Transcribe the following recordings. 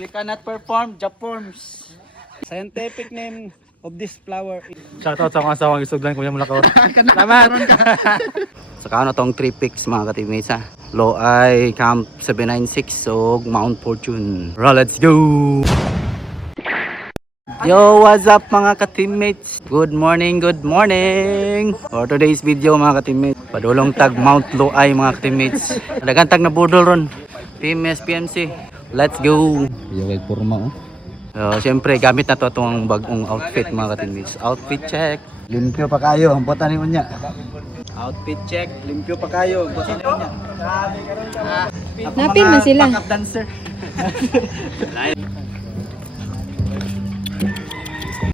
You cannot perform, Japorms. Scientific name of this flower. Shoutout sa mga asawang isuglan kuya mula ka. Salamat. Saka ano tong 3 picks mga ka-teammates ha. Loay Camp 796 so Mount Fortune. Let's go. Yo, what's up mga ka-teammates? Good morning, good morning. For today's video mga ka-teammates, padulong tag Mount Loay mga ka-teammates. Dagan tag na budol ron. PMS PMC. Let's go. Yo, kay purma oh. Siyempre gamit na to itong bagong outfit mga ka-teammates. Outfit check. Limpyo pa kayo, ang botan ni unya. Outfit check, limpyo pa kayo, ang botan ni unya. Napin man sila. Backup dancer.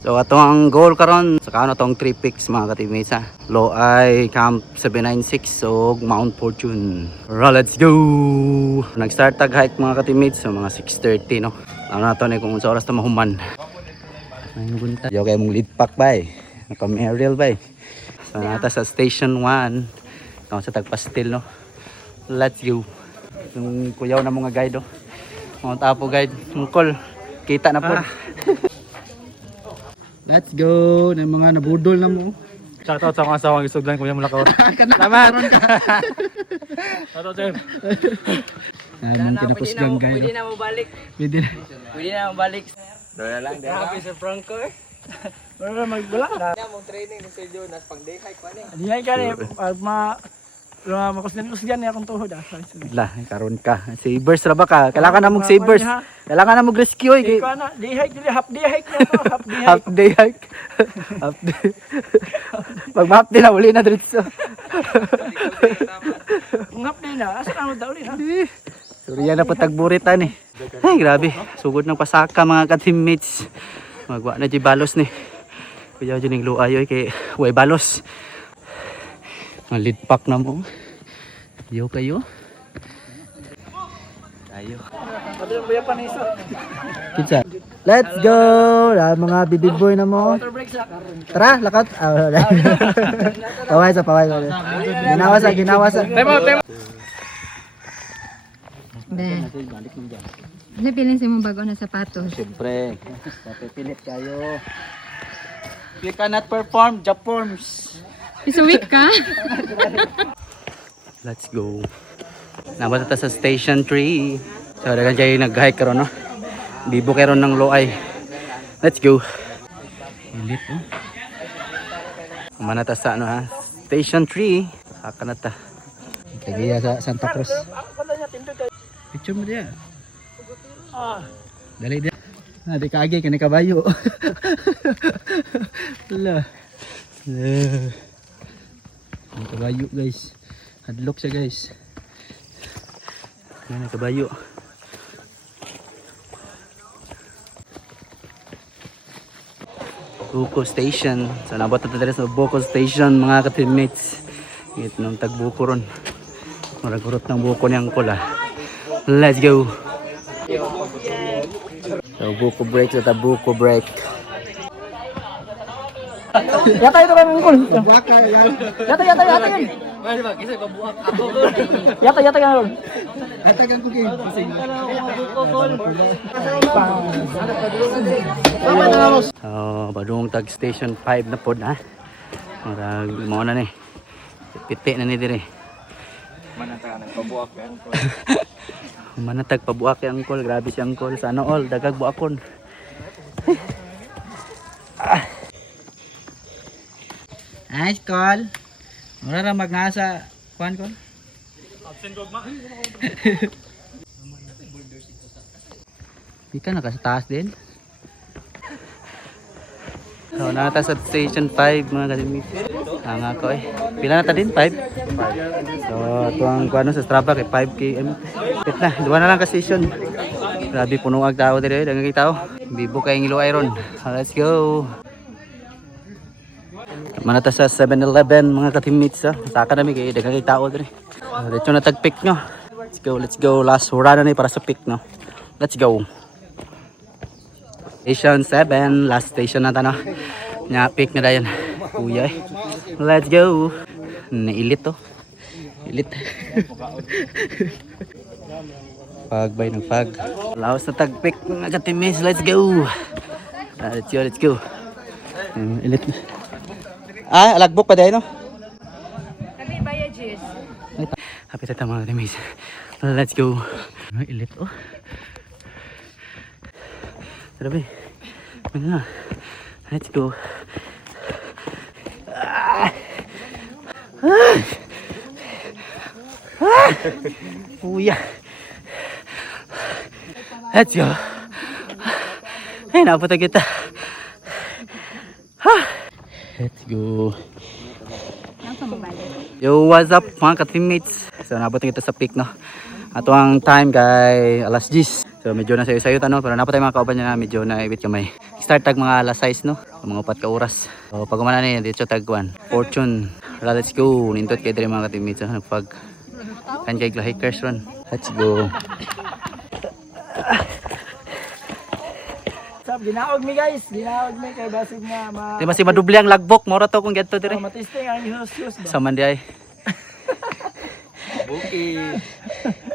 So ato ang goal karon sa kano tong 3 picks mga ka-teammates ha. Loay Camp 796 so Mount Fortune. Let's go. Nag-start tag hike mga ka-teammates so mga 6:30 no. Ano na to ni kung sa oras ta mahuman. Ay bunta. Yo kay mong lead pack bay. Nakam aerial bay. So nata sa station 1. Kamo sa tag pastel no. Let's go. Yung kuyaw na mga guide oh. Mga tapo guide. Mungkol. Kita na po. Let's go. Na mga nabudol na mo. Shoutout sa mga asawang isuglan kuya mula ka. Salamat. Shoutout sir. Ay, mong kinapusgang guide. Pwede na mo balik. Pwede na. Pwede na mo balik. Doon na lang. Happy Sir Franco eh. Wala magbala na. Kaya mong training ni Sir Jonas pang day hike pa ni. Diyan ka ni makusgan niya akong tuhod ah. Lah, karon ka. Savers ra ba ka? Kailangan na mong savers. Kailangan na mong rescue Di eh. ko na, day hike dili half day hike na to, half day Half hike. day hike. Half day. Pag half day na uli na diretso. Kung half day na, asa na mo daw ha? Surya na patagburitan eh. Ay, grabe. Sugod ng pasaka mga ka-teammates. Magwa na di balos ni. Kuya dyan yung luayoy kay way balos. Ang lead pack na mo. Yo kayo. Tayo. Kitsa. Let's go! Mga bibig boy na mo. Tara, lakat. Paway sa paway. Ginawa sa. Ben. Ano pilin si mong bago na sapatos? Siyempre. Papipilit kayo. You cannot perform, Japorms. Isuwik ka? Let's go. Nabata ta sa station 3. So, dagan kayo nag-hike karon no. Bibo kayo ng Loay. Let's go. Ilit oh. Kumana ta sa ano ha. Station 3. Saka na ta. Tagiya sa Santa Cruz. Picture mo diya. Dali diya. Di kaagi kani kabayo. Ala. Ang kabayo guys. Hadlock siya guys. Yan ang kabayo. Buko Station. So nabot na tayo sa Buko Station mga ka-teammates. Ngit nung tagbuko ron. Maragurot ng buko niyang kula. Let's go. So buko break sa Buko break. Yata ito kayo mungkol. Yata yan. Yata yan. Atagan ko game. Badung tag station 5 na pod ha. Marag mo na ni. Piti na ni dire. Manatag pabuak ang angkol, grabe si angkol. Sana all dagag buakon. Nice call. Mura ra magngasa kuan kon. Ika na ka sa taas din. So nata sa station 5 mga ka-teammates. Nga ko eh. Pila na ta din 5. So tuang kuano sa Strava kay 5 km. Pit na, duwa na lang ka station. Grabe puno ang tao dire, dagang tao. Bibo kay ngilo iron. Let's go. Manata sa 7-Eleven mga ka-teammates ha. Saka nami kay dagang tao dire. Dito na tag pick no. Let's go. Last hura na ni para sa pick no. Let's go. Station 7, last station na ta no. Nya pick na dayon. Kuya eh. Let's go. Nailit to. Ilit. Pagbay ng fag. Laos na tagpik mga katimis. Let's go. Let's go, let's go. Ilit na. Alagbok pa dahil no? Kami bayad juice. Hapit na mga katimis. Let's go. Ilit oh. Grabe. Ano na? Let's go. Uya. Let's go. Ay, napunta kita. Let's go. Yo, what's up mga ka-teammates? So, napunta kita sa peak, no? Ato ang time kay alas 10. So, medyo na sayo-sayo tanong. Pero napunta yung mga kauban niya na medyo na ibit kamay. Start tag mga alas 6, no? Mga 4 ka oras. So, pag umana niya, dito tag 1. Fortune. Let's go. Nindot kayo dito mga ka-teammates. Nagpag kan kay hikers run. Let's go. Sab, ginaog mi guys. Ginaog mi kay basig nga Di ba si madubli ang lagbok? Mora to kung ganito dire. matisting ang hus-hus ba. Sa man di ay. Buki.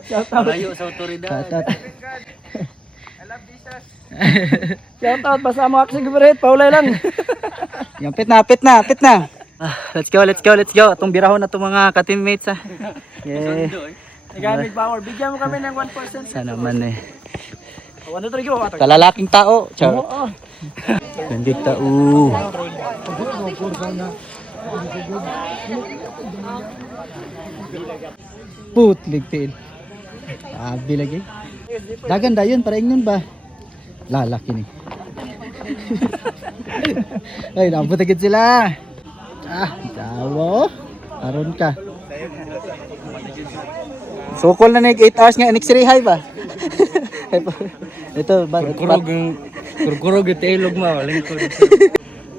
Shout out. Malayo sa otoridad. Shout out basta mo ako favorite, paulay lang. Yung pit na. Let's go. Atong birahon na itong mga ka-teammates ha. Yeah. Nagamit power. Bigyan mo kami ng 1%. Sana man eh. Ano to ikaw? Kalalaking tao. Char. Oo. Hindi tao. Putlig tail. Abi lagi. Dagan dayon para ingnon ba? Lalaki ni. Ay, naputagid sila. Dawo. Aron ka. Sokol na nag 8 hours nga X-ray high ba? Ito ba? Kurkurog yung tailog mo. Lingkod.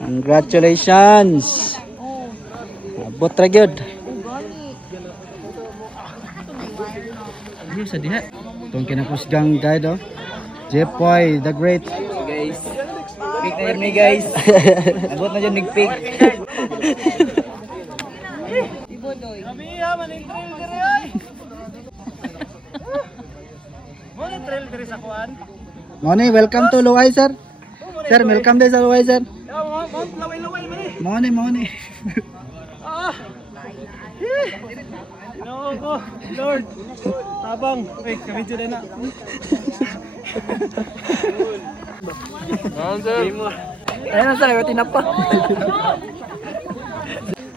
Congratulations. Abot ra gyud. Ano sa diha? Tong kinakusgang guide oh. Jepoy the Great. Guys. Pick na yun me guys. Abot na dyan nag-pick. Moni, welcome to Luay sir. Sir, welcome din sa Luay sir. Laway-laway man eh. Moni. Ginoo ko, Lord. Tabang. Wait, ka-video din na. Ayun na sir, tinapa.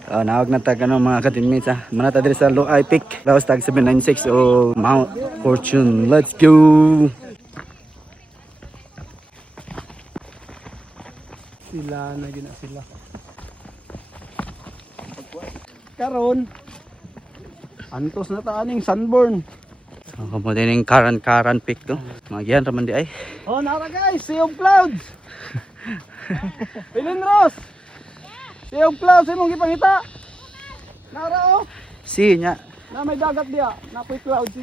Nawag na tag ano mga ka-teammates ha. Manata diri sa Luay Peak. Laos tag 796 o Mount Fortune. Let's go. Sila na gina sila. Karon antos na taaning sunburn. So, kamo din yung Karan Peak to. Magian raman di ay. Oh, nara guys, sea of clouds. Pilin Ross. Sea of clouds imong gipangita. Nara oh, Si nya. na may dagat diha, napoy clouds.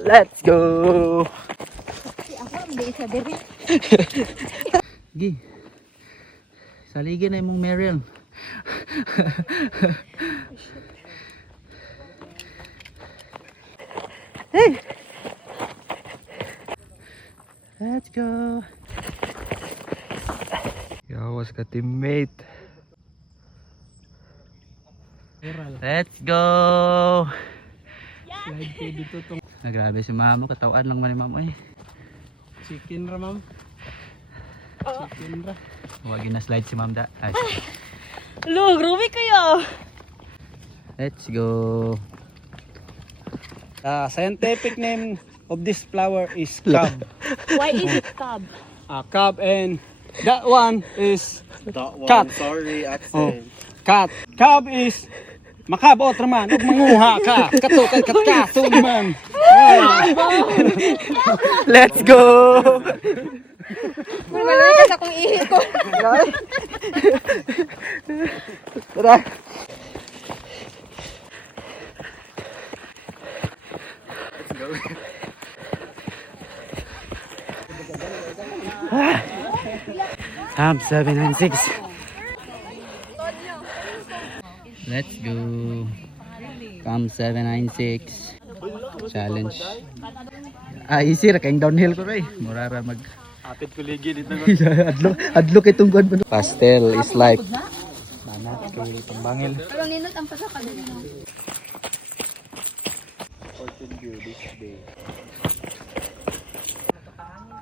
Let's go. Hindi isa diri. Gi. Saligin na imong Meryl. Hey. Let's go. Yawas ka teammate. Let's go. Slide kayo dito tong Grabe si mamo, katawan lang man ni mamo eh. chicken ra ma'am. Chicken ra. Huwag na slide si ma'am da. Ay. Lo, grabe kayo. Let's go. Scientific name of this flower is cab. Why is it cab? Cab and that one is cat. Sorry, Oh, cat. Cab is makabot raman ug manguha ka. Kato kay katkaso man. Let's go. Malay ka sa kong ihi ko. Tara. Camp 796. Let's go. Camp 796. Challenge. Easy ra kayong downhill ko ray. Murara mag Apit ko ligi dito. adlo kay tungkod mo. Pastel is life. Manat kay pambangil. Pero ninot ang pasok ka din.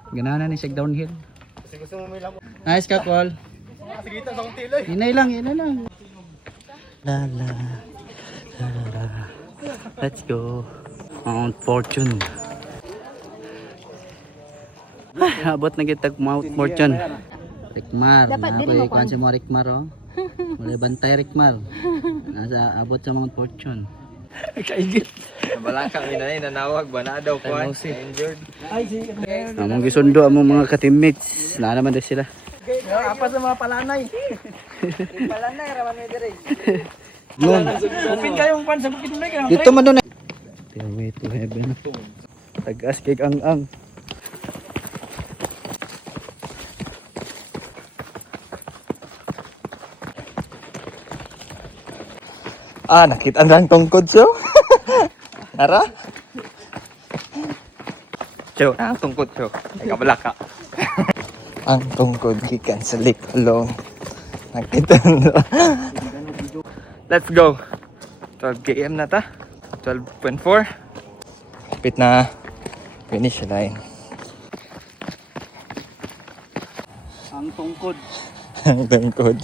Ganana ni siya downhill. Nice ka, Paul. Sige ta sa kong tilay. Inay lang. La la. Let's go. Mount Fortune. Abot na kita Mount Fortune. Rikmar. Dapat Ako din mo, ikuan si mo Rikmar oh. Wala bantay Rikmar. Nasa abot sa Mount Fortune. Kaigit. Wala kami na nanawag ba na daw ko injured. Among gisundo among mga ka-teammates. Na naman din sila. Apa sa mga palanay. Palanay raman mi dire. Yun. Upin kayong pan sa bukid may kayong. Dito man doon. Stairway to heaven. Tagas kay ang. Nakita ang tungkod so. Nara? Cho, ang tungkod cho. Ay kabala ka. Ang tungkod gikan sa lake alone. Nakita na. Let's go. 12 km na ta. 12.4. Kapit na finish line. Ang tungkod. Ang tungkod.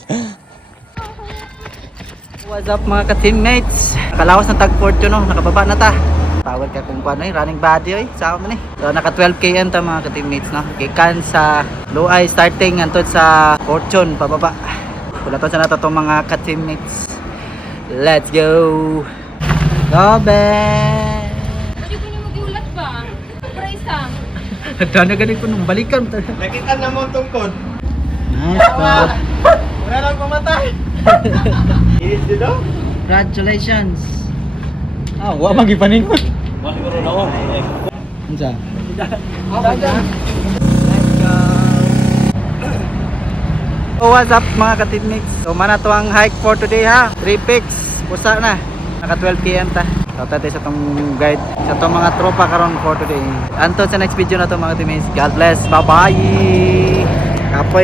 What's up mga ka-teammates? Nakalawas ng Tag Fortune no, nakababa na ta. Tawag ka kung paano running body sama man So naka 12 km ta mga ka-teammates no. Gikan sa Luay starting antod sa Fortune pababa. Wala to sa nato tong mga ka-teammates. Let's go. Go back. Pwede ko niyo mag-iulat ba? Praise Dana ganit ko nung balikan. Nakita na mo ang tungkod. Nice pa. Wala lang pumatay. Inis dito? Congratulations. Wa magipaningon. Wa siguro na ako. Unsa? So what's up mga ka-teammates? So mana to ang hike for today ha. 3 peaks. Pusa na. Naka 12 km ta. So tatay sa tong guide. Sa tong mga tropa karon for today. Anto sa next video na to mga teammates. God bless. Bye bye. Kapoy.